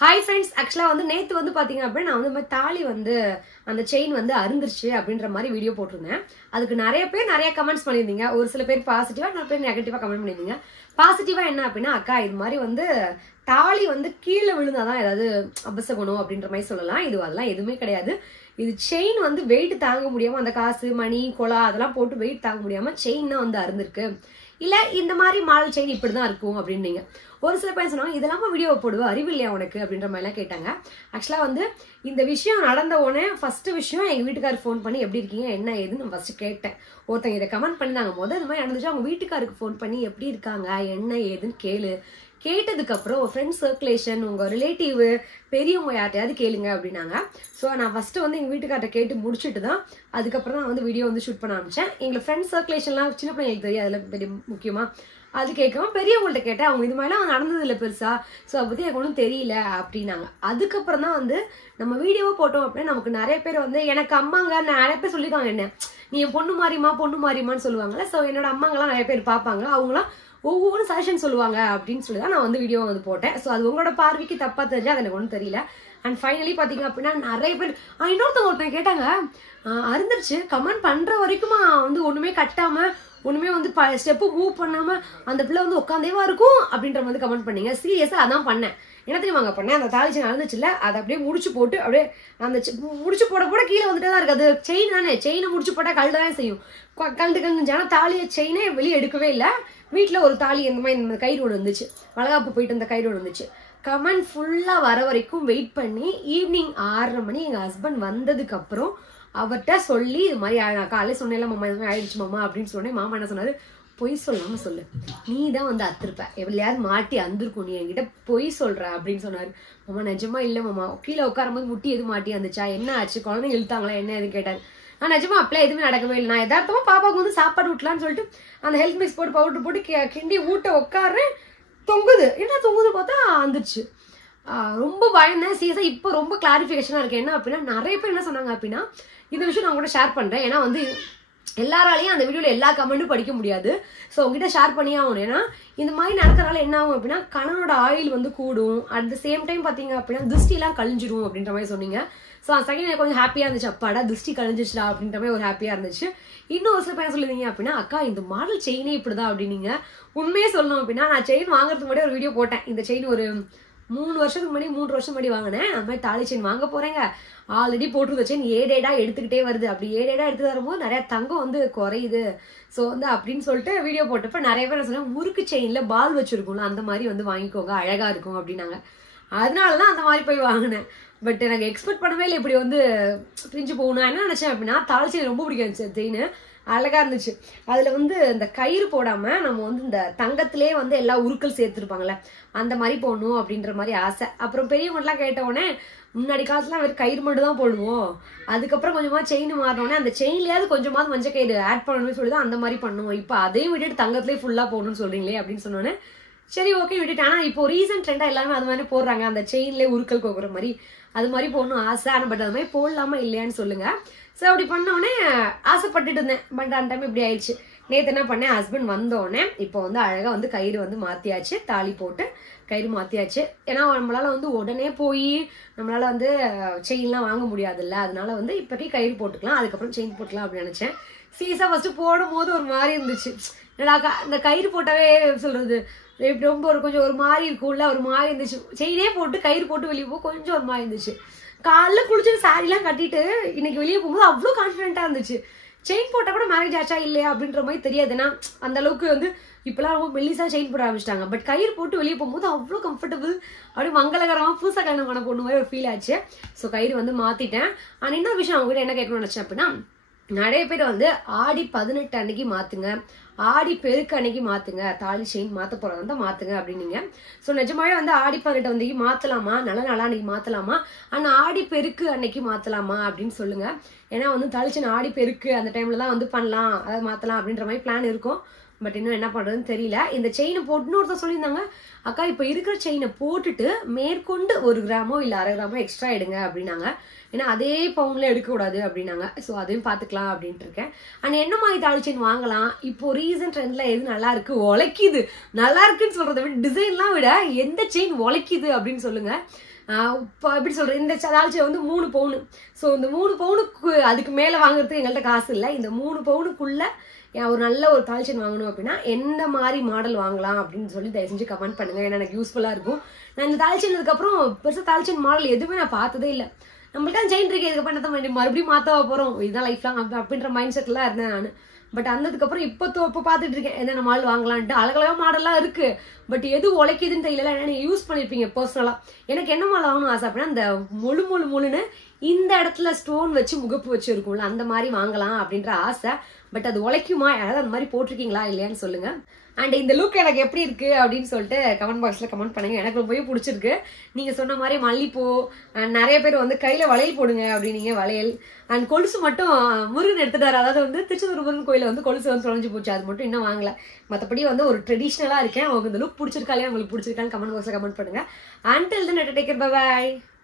Hi friends, ஆக்சுவலாக வந்து நேற்று வந்து பார்த்தீங்க அப்படின்னா நான் வந்து இந்த மாதிரி தாலி வந்து அந்த செயின் வந்து அருந்துருச்சு அப்படின்ற மாதிரி வீடியோ போட்டிருந்தேன். அதுக்கு நிறைய பேர் நிறைய கமெண்ட்ஸ் பண்ணியிருந்தீங்க. ஒரு சில பேர் பாசிட்டிவாக, நிறைய பேர் நெகட்டிவாக கமெண்ட் பண்ணியிருந்தீங்க. பாசிட்டிவாக என்ன அப்படின்னா, அக்கா இது மாதிரி வந்து தாலி வந்து கீழே விழுந்தாதான் ஏதாவது அபசகுணம் அப்படின்ற மாதிரி சொல்லலாம். இது அதெல்லாம் எதுவுமே கிடையாது. இது செயின் வந்து வெயிட் தாங்க முடியாமல், அந்த காசு மணி கொலா அதெல்லாம் போட்டு வெயிட் தாங்க முடியாமல் செயின் தான் வந்து அருந்திருக்கு. இல்லை இந்த மாதிரி மாடல் செயின் இப்படி தான் இருக்கும் அப்படின்னீங்க. ஒரு சில பேர் சொன்னாங்க, இதெல்லாம வீடியோ போடுவோம் அறிவு இல்லையா உனக்கு அப்படின்ற மாதிரிலாம் கேட்டாங்க. ஆக்சுவலாக வந்து இந்த விஷயம் நடந்த உடனே ஃபர்ஸ்ட் விஷயம் எங்கள் வீட்டுக்காரர் ஃபோன் பண்ணி எப்படி இருக்கீங்க என்ன ஏதுன்னு நான் ஃபர்ஸ்ட் கேட்டேன். ஒருத்தங்க இதை கமெண்ட் பண்ணினாங்க, இந்த மாதிரி நடந்துச்சு, அவங்க வீட்டுக்காருக்கு ஃபோன் பண்ணி எப்படி இருக்காங்க என்ன ஏதுன்னு கேட்டதுக்கப்புறம் ஃப்ரெண்ட் சர்க்குலேஷன் உங்கள் ரிலேட்டிவ் பெரியவங்க யார்ட்டையாவது கேளுங்க அப்படின்னாங்க. ஸோ நான் ஃபஸ்ட்டு வந்து எங்கள் வீட்டுக்கார்ட்ட கேட்டு முடிச்சுட்டு தான் அதுக்கப்புறம் தான் வந்து வீடியோ வந்து ஷூட் பண்ண ஆரம்பித்தேன். எங்களை ஃப்ரெண்ட் சர்க்குலேஷன்லாம் சின்ன பிள்ளைங்களுக்கு தெரியும், அதில் பெரிய முக்கியமாக அது கேட்காம பெரியவங்கள்ட்ட கேட்டேன். அவங்க இது மாதிரிலாம் நடந்தது இல்லை பெருசா, ஸோ அதை பற்றி எனக்கு ஒன்றும் தெரியல அப்படின்னாங்க. அதுக்கப்புறம் தான் வந்து நம்ம வீடியோவை போட்டோம் அப்படின்னா நமக்கு நிறைய பேர் வந்து எனக்கு அம்மாங்க நிறைய பேர் சொல்லியிருக்காங்க, என்ன நீ என் பொண்ணு மாறிமான்னு சொல்லுவாங்கல்ல. ஸோ என்னோட அம்மாங்கெல்லாம் நிறைய பேர் பார்ப்பாங்க, அவங்களாம் ஒவ்வொரு சஜஷன் சொல்லுவாங்க அப்படின்னு சொல்லி தான் நான் வந்து வீடியோ வந்து போட்டேன். ஸோ அது உங்களோட பார்வைக்கு தப்பா தெரிஞ்சா அது எனக்கு ஒன்றும் தெரியல. அண்ட் ஃபைனலி பார்த்தீங்க அப்படின்னா நிறைய பேர் ஒருத்தவங்க கேட்டாங்க, அருந்துருச்சு கமெண்ட் பண்ற வரைக்குமா வந்து ஒண்ணுமே கட்டாம ஒண்ணுமே வந்து ஸ்டெப்பு மூவ் பண்ணாம அந்த பிள்ளை வந்து உட்காந்தேவா இருக்கும் அப்படின்ற மாதிரி கமெண்ட் பண்ணீங்க. சீரியஸா அதான் பண்ணேன். என்ன தெரியுமாங்க பண்ணேன், அந்த தாலி செயின் நடந்துச்சுல்ல அதை அப்படியே முடிச்சு போட்டு அப்படியே அந்த முடிச்சு போட கீழே வந்துட்டே தான் இருக்கு. அது செயின் தானே, செயினை முடிச்சு போட்டா கழுத தான் செய்யும், கழுந்து ஆனால் தாலியை செயினே வெளியே எடுக்கவே இல்லை. வீட்டில் ஒரு தாலி இந்த மாதிரி இந்த கயிறு ஒன்று இருந்துச்சு, வளகாப்பு போயிட்டு அந்த கயிறு ஒன்று இருந்துச்சு. கமெண்ட் ஃபுல்லாக வர வரைக்கும் வெயிட் பண்ணி ஈவினிங் 6:30 மணி எங்கள் ஹஸ்பண்ட் வந்ததுக்கப்புறம் அவர்கிட்ட சொல்லி இது மாதிரி நான் காலையில் சொன்னேன்ல மாமா இது மாதிரி ஆயிடுச்சு மாமா அப்படின்னு சொன்னேன். மாமா என்ன சொன்னார், பொய் சொல்லாமல் சொல்லு, நீ தான் வந்து அத்திருப்ப, எவ்வளையாவது மாட்டி அந்திருக்கும், நீ என்கிட்ட பொய் சொல்ற அப்படின்னு சொன்னார். மாமா நிஜமா இல்லை மாமா, கீழே உட்காரும்போது முட்டி எது மாட்டி வந்துச்சா, என்ன ஆச்சு, குழந்தைங்க இழுத்தாங்களா என்ன எதுன்னு கேட்டார். நான் நிஜமா அப்படியே எதுவுமே நடக்கவே இல்லை. நான் எதார்த்தமா பாப்பாவுக்கு வந்து சாப்பாடு ஊட்டலான்னு சொல்லிட்டு அந்த ஹெல்த் மிக்ஸ் போட்டு பவுடர் போட்டு கிண்டி ஊட்ட உட்காடுறேன், தொங்குது. என்ன தொங்குது பார்த்தா வந்துருச்சு. ரொம்ப பயந்தேன் சீரியஸா. இப்போ ரொம்ப கிளாரிஃபிகேஷனா இருக்கு. என்ன அப்படின்னா நிறைய பேர் என்ன சொன்னாங்க அப்படின்னா, இந்த விஷயம் நான் கூட ஷேர் பண்றேன். ஏன்னா வந்து எல்லாராலையும் அந்த வீடியோல எல்லா கமெண்ட்டும் படிக்க முடியாது. ஸோ உங்ககிட்ட ஷேர் பண்ணியே ஆகணும். ஏன்னா இந்த மாதிரி நடக்கிறனால என்ன ஆகும் அப்படின்னா, கணவனோட ஆயில் வந்து கூடும், அட் த சேம் டைம் பார்த்தீங்க அப்படின்னா திருஷ்டிலாம் கழிஞ்சிடும் அப்படின்ற மாதிரி சொன்னீங்க. ஸோ அந்த செகண்ட் எனக்கு கொஞ்சம் ஹாப்பியாக இருந்துச்சு, அப்பாடா திருஷ்டி கழிஞ்சிச்சுடா அப்படின்ற மாதிரி ஒரு ஹாப்பியாக இருந்துச்சு. இன்னும் ஒரு சில பேர் சொல்லியிருந்தீங்க அப்படின்னா, அக்கா இந்த மாடல் செயினே இப்படிதான் அப்படின்னீங்க. உண்மையே சொல்லணும் அப்படின்னா, நான் செயின் வாங்குறதுக்கு முன்னாடி ஒரு வீடியோ போட்டேன். இந்த செயின் ஒரு 3 வருஷம் முன்னாடி வாங்கினேன். அந்த மாதிரி தாலி செயின் வாங்க போறேங்க, ஆல்ரெடி போட்டுருந்த செயின் ஏடேடா எடுத்துக்கிட்டே வருது, அப்படி ஏடேடா எடுத்து வரும்போது நிறைய தங்கம் வந்து குறையுது. ஸோ வந்து அப்படின்னு சொல்லிட்டு வீடியோ போட்டப்ப நிறைய பேர் சொன்னாங்க, முறுக்கு செயின்ல பால் வச்சிருக்கோம்ல அந்த மாதிரி வந்து வாங்கிக்கோங்க அழகா இருக்கும் அப்படின்னாங்க. அதனாலதான் அந்த மாதிரி போய் வாங்கினேன். பட் எனக்கு எக்ஸ்பெக்ட் பண்ணவே இல்லை இப்படி வந்து பிரிஞ்சு போகணும். என்ன நினைச்சேன் அப்படின்னா, தாலி செயின் ரொம்ப பிடிக்கும், செயின் அழகா இருந்துச்சு. அதுல வந்து இந்த கயிறு போடாம நம்ம வந்து இந்த தங்கத்திலே வந்து எல்லா உருக்கள் சேர்த்துருப்பாங்கல்ல அந்த மாதிரி போடணும் அப்படின்ற மாதிரி ஆசை. அப்புறம் பெரியவங்கலாம் கேட்ட உடனே, முன்னாடி காலத்துல வெறும் கயிறு மட்டும் தான் போடுவோம், அதுக்கப்புறம் கொஞ்சமா செயின் மாறினோடனே அந்த செயின்லயாவது கொஞ்சமாவது மஞ்சள் கயிறு ஆட் பண்ணணும்னு சொல்லிதான் அந்த மாதிரி பண்ணுவோம். இப்போ அதையும் விட்டுட்டு தங்கத்திலே ஃபுல்லா போடணும்னு சொல்றீங்களே அப்படின்னு சொன்னோன்னே சரி ஓகே விட்டுட்டேன். ஆனா இப்போ ரீசன்ட் ட்ரெண்டா எல்லாமே அது மாதிரி போடுறாங்க, அந்த செயின்லேயே உருக்கள் கோக்குற மாதிரி அது மாதிரி போடணும் ஆசை. ஆனால் பட் அது மாதிரி போடலாமா இல்லையான்னு சொல்லுங்க. ஸோ அப்படி பண்ணோடனே ஆசைப்பட்டுட்டு இருந்தேன். பட் அந்த டைம் இப்படி ஆயிடுச்சு. நேற்று என்ன பண்ணேன், ஹஸ்பண்ட் வந்தோடனே இப்போ வந்து அழகாக வந்து கயிறு வந்து மாற்றியாச்சு, தாலி போட்டு கயிறு மாற்றியாச்சு. ஏன்னா நம்மளால வந்து உடனே போய் நம்மளால வந்து செயின்லாம் வாங்க முடியாதுல்ல, அதனால வந்து இப்போக்கி கயிறு போட்டுக்கலாம், அதுக்கப்புறம் செயின் போட்டுக்கலாம் அப்படின்னு நினச்சேன். சீரியஸாக ஃபஸ்ட்டு போடும் போது ஒரு மாதிரி இருந்துச்சு. என்னடா இந்த கயிறு போட்டாவே சொல்றது ரொம்ப கொஞ்சம் ஒரு மாதிரி இருக்கும்ல, ஒரு மாதிரி இருந்துச்சு. செயினே போட்டு கயிறு போட்டு வெளியே போக கொஞ்சம் ஒரு மாதிரி இருந்துச்சு. காலைல குளிச்சுட்டு சாரிலாம் கட்டிட்டு இன்னைக்கு வெளியே போகும்போது அவ்வளோ கான்ஃபிடென்ட்டா இருந்துச்சு. செயின் போட்டால் கூட மேரேஜ் ஆச்சா இல்லையா அப்படின்ற மாதிரி தெரியாது. ஏன்னா அந்த அளவுக்கு வந்து இப்பெல்லாம் ரொம்ப மெல்லிசா செயின் போட ஆரம்பிச்சிட்டாங்க. பட் கயிறு போட்டு வெளியே போகும்போது அவ்வளோ கம்ஃபர்டபுள், அப்படியே மங்களகரமாக பூசா கல்யாணம் பண்ண பொண்ணு மாதிரி ஒரு ஃபீல் ஆச்சு. ஸோ கயிறு வந்து மாற்றிட்டேன். ஆனால் இன்னொரு விஷயம் அவங்க என்ன கேட்கணும்னு நினச்சேன் அப்படின்னா, நிறைய பேர் வந்து ஆடி 18 அன்னைக்கு மாத்துங்க, ஆடி பெருக்கு அன்னைக்கு மாத்துங்க, தாலி செயின் மாத்த போறதா இருந்தா மாத்துங்க அப்படின்னீங்க. ஸோ நிஜமாவே வந்து ஆடி 18 அன்னைக்கு மாத்தலாமா, நல்ல நாளா அன்னைக்கு மாத்தலாமா, ஆனா ஆடி பெருக்கு அன்னைக்கு மாத்தலாமா அப்படின்னு சொல்லுங்க. ஏன்னா வந்து தாலி செயின் ஆடி பெருக்கு அந்த டைம்ல தான் வந்து பண்ணலாம், அதாவது மாத்தலாம் அப்படின்ற மாதிரி பிளான் இருக்கும். பட் இன்னும் என்ன பண்றதுன்னு தெரியல. இந்த செயினை போட்டுன்னு ஒருத்தர் சொல்லியிருந்தாங்க, அக்கா இப்போ இருக்கிற செயினை போட்டுட்டு மேற்கொண்டு 1 கிராமோ இல்லை 1/2 கிராமோ எக்ஸ்ட்ரா எடுங்க அப்படின்னாங்க. ஏன்னா அதே பவுன்ல எடுக்கக்கூடாது அப்படின்னாங்க. ஸோ அதையும் பார்த்துக்கலாம் அப்படின்ட்டு இருக்கேன். அண்ட் என்ன மாதிரி தாலி செயின் வாங்கலாம், இப்போ ரீசன்ட் ட்ரெண்ட்ல எது நல்லா இருக்கு, உழைக்குது, நல்லா இருக்குன்னு சொல்றதை விட டிசைன்லாம் விட எந்த செயின் உழைக்குது அப்படின்னு சொல்லுங்க. எப்படி சொல்றது, இந்த தாலி செயின் வந்து 3 பவுன். ஸோ இந்த 3 பவுனுக்கு அதுக்கு மேலே வாங்குறதுக்கு எங்கள்கிட்ட காசு இல்லை. இந்த 3 பவுனுக்குள்ள ஒரு நல்ல ஒரு தாலி செயின் வாங்கணும் அப்படின்னா எந்த மாதிரி மாடல் வாங்கலாம் அப்படின்னு சொல்லி தயவு செஞ்சு கமெண்ட் பண்ணுங்க. ஏன்னா எனக்கு யூஸ்ஃபுல்லா இருக்கும். நான் இந்த தாலி செயின் அதுக்கப்புறம் பெருசாக தாலி செயின் மாடல் எதுவுமே நான் பார்த்ததே இல்லை. நம்மள்ட்ட செயின் இருக்கு, இதுக்கப்புறம் என்ன மறுபடியும் மாற்றவா போறோம், இதுதான் லைஃப் லாங் அப்படின்ற மைண்ட் செட்லாம் இருந்தேன் நான். பட் அந்ததுக்கப்புறம் இப்போ பார்த்துட்டு இருக்கேன் என்னென்ன மாடல் வாங்கலான்ட்டு. அழகழகா மாடல்லாம் இருக்கு, பட் எது உழைக்குதுன்னு தெரியல. ஏன்னா நீங்க யூஸ் பண்ணிருப்பீங்க பர்சனலா. எனக்கு என்ன மாடல் வாங்கணும் ஆசை அப்படின்னா, இந்த முழுன்னு இந்த இடத்துல ஸ்டோன் வச்சு முகப்பு வச்சு இருக்கும்ல, அந்த மாதிரி வாங்கலாம் அப்படின்ற ஆசை. பட் அது உழைக்குமா, யாராவது அந்த மாதிரி போட்டிருக்கீங்களா இல்லையான்னு சொல்லுங்க. அண்ட் இந்த லுக் எனக்கு எப்படி இருக்கு அப்படின்னு சொல்லிட்டு கமெண்ட் பாக்ஸ்ல கமெண்ட் பண்ணுங்க. எனக்கு ரொம்பவே பிடிச்சிருக்கு. நீங்க சொன்ன மாதிரி மல்லிப்பூ, நிறைய பேர் வந்து கையில வளையல் போடுங்க அப்படின்னீங்க. வளையல் அண்ட் கொலுசு மட்டும் முருகன் எடுத்துட்டாரு. அதாவது வந்து திருச்செந்தூர் முருகன் கோயில வந்து கொலுசு வந்து தொலைஞ்சு போச்சு, அது மட்டும் இன்னும் வாங்கல. மற்றபடி வந்து ஒரு ட்ரெடிஷ்னலா இருக்கேன். உங்களுக்கு இந்த லுக் பிடிச்சிருக்கா இல்லையா, உங்களுக்கு பிடிச்சிருக்கான்னு கமெண்ட் பாக்ஸ்ல கமெண்ட் பண்ணுங்க. Until then, take care, bye bye.